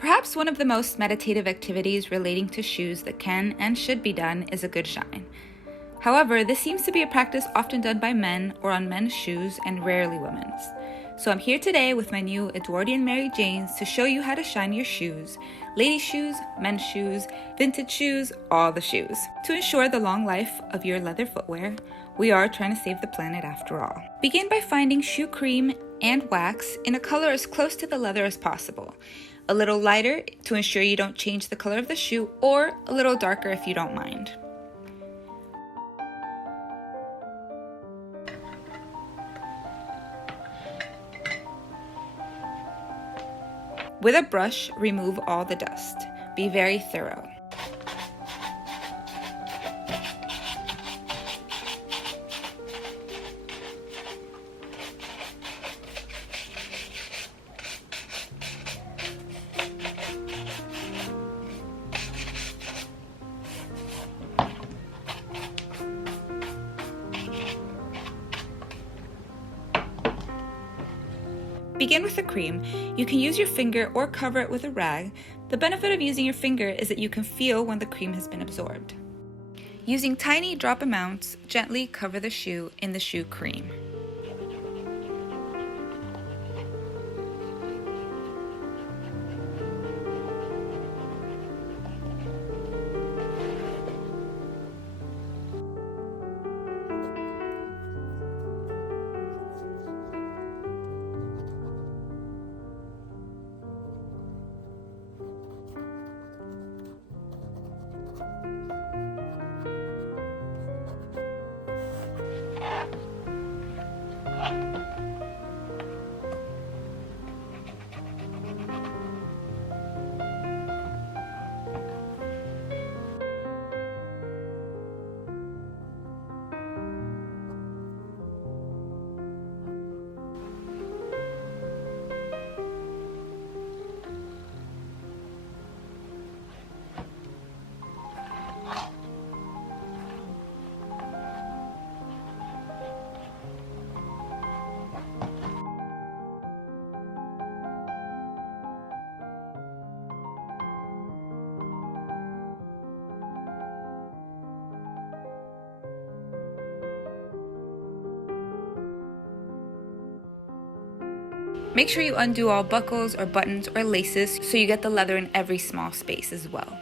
Perhaps one of the most meditative activities relating to shoes that can and should be done is a good shine. However, this seems to be a practice often done by men or on men's shoes and rarely women's. So I'm here today with my new Edwardian Mary Janes to show you how to shine your shoes, ladies' shoes, men's shoes, vintage shoes, all the shoes. To ensure the long life of your leather footwear, we are trying to save the planet after all. Begin by finding shoe cream and wax in a color as close to the leather as possible. A little lighter to ensure you don't change the color of the shoe, or a little darker if you don't mind. With a brush, remove all the dust. Be very thorough. Begin with the cream. You can use your finger or cover it with a rag. The benefit of using your finger is that you can feel when the cream has been absorbed. Using tiny drop amounts, gently cover the shoe in the shoe cream. Make sure you undo all buckles or buttons or laces so you get the leather in every small space as well.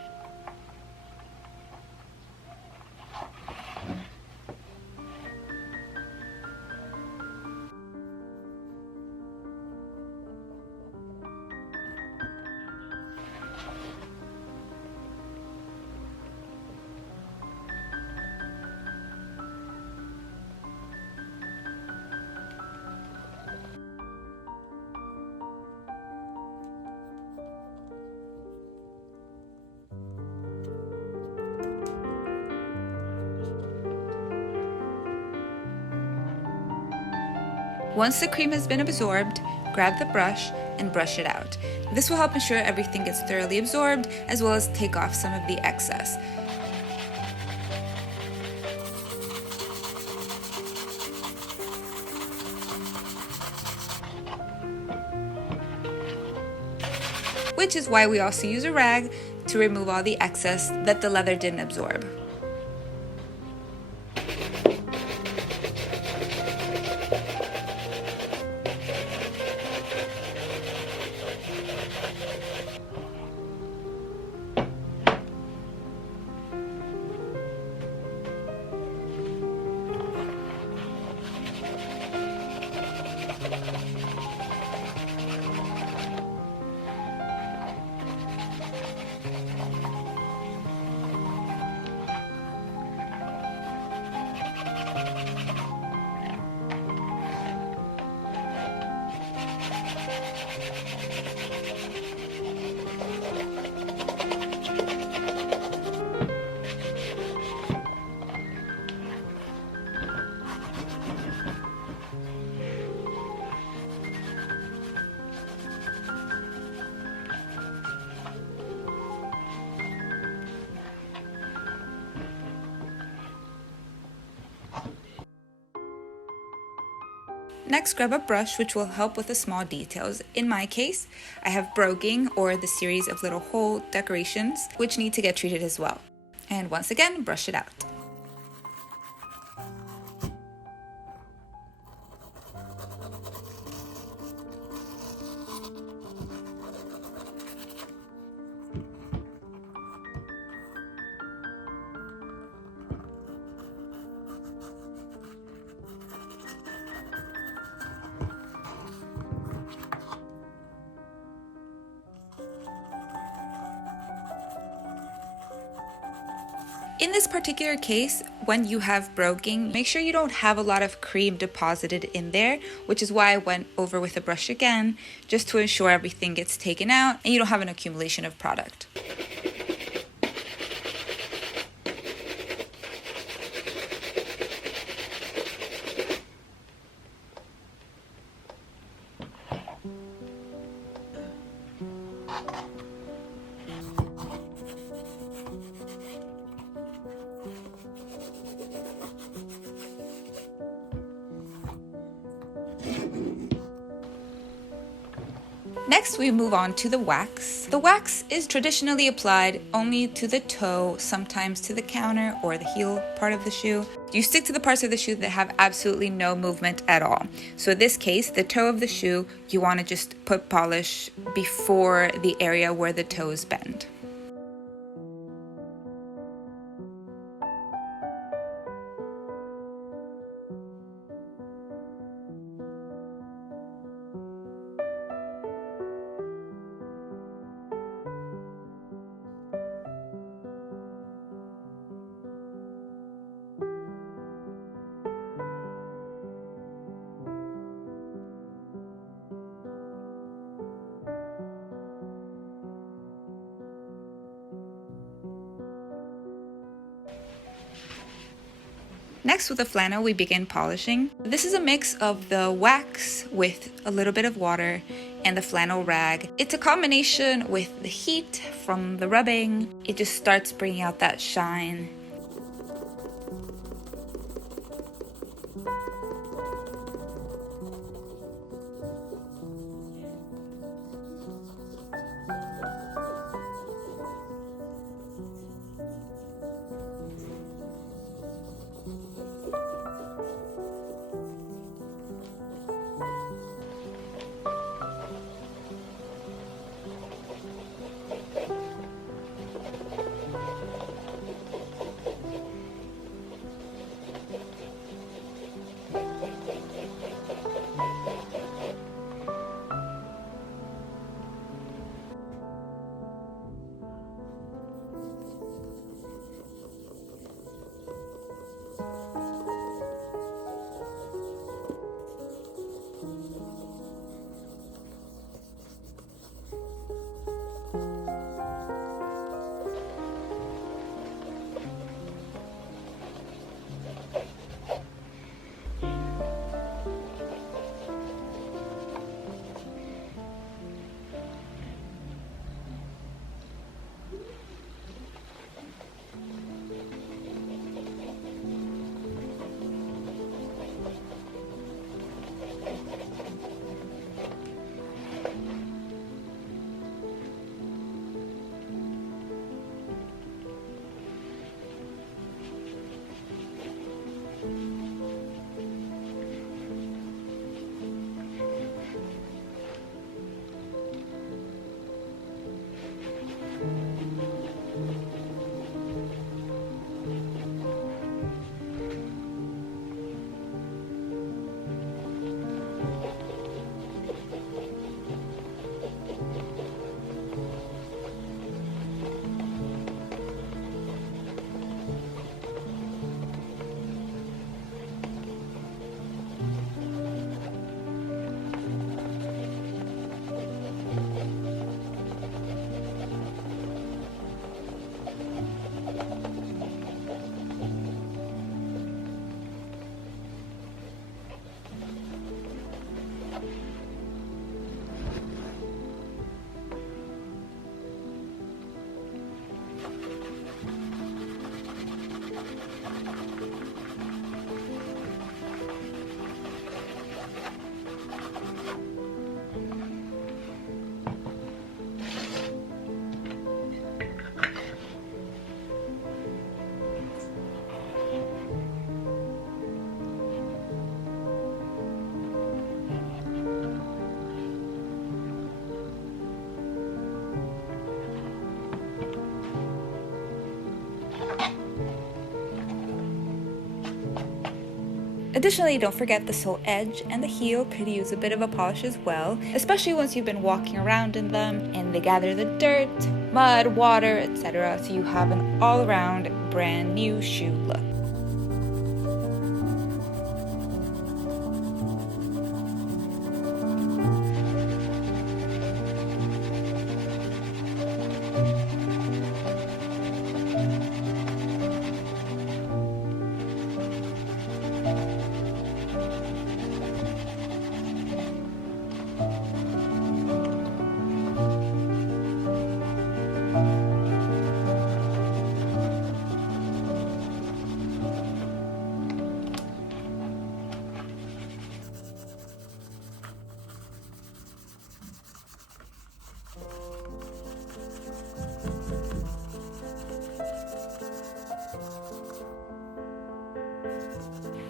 Once the cream has been absorbed, grab the brush and brush it out. This will help ensure everything gets thoroughly absorbed, as well as take off some of the excess. Which is why we also use a rag to remove all the excess that the leather didn't absorb. Next, grab a brush which will help with the small details. In my case, I have broguing, or the series of little hole decorations, which need to get treated as well. And once again, brush it out. In this particular case, when you have broguing, make sure you don't have a lot of cream deposited in there, which is why I went over with a brush again, just to ensure everything gets taken out and you don't have an accumulation of product. Next, we move on to the wax. The wax is traditionally applied only to the toe, sometimes to the counter or the heel part of the shoe. You stick to the parts of the shoe that have absolutely no movement at all. So in this case, the toe of the shoe, you want to just put polish before the area where the toes bend. Next, with the flannel, we begin polishing. This is a mix of the wax with a little bit of water and the flannel rag. It's a combination with the heat from the rubbing. It just starts bringing out that shine. Additionally, don't forget the sole edge and the heel could use a bit of a polish as well, especially once you've been walking around in them and they gather the dirt, mud, water, etc. So you have an all-around brand new shoe look.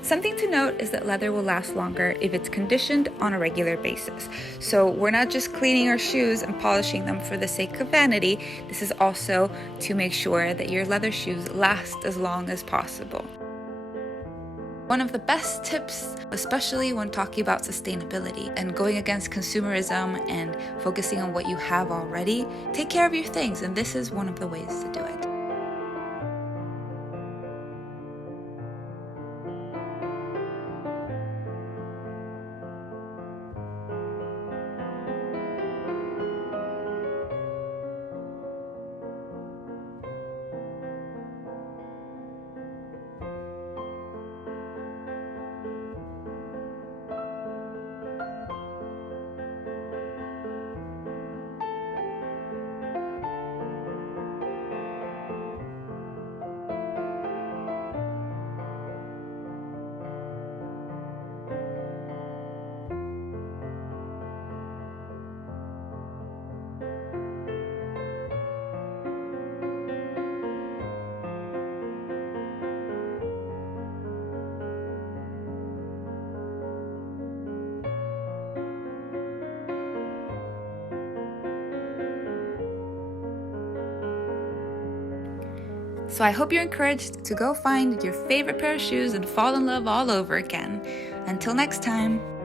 Something to note is that leather will last longer if it's conditioned on a regular basis. So we're not just cleaning our shoes and polishing them for the sake of vanity. This is also to make sure that your leather shoes last as long as possible. One of the best tips, especially when talking about sustainability and going against consumerism and focusing on what you have already, take care of your things, and this is one of the ways to do it. So I hope you're encouraged to go find your favorite pair of shoes and fall in love all over again. Until next time.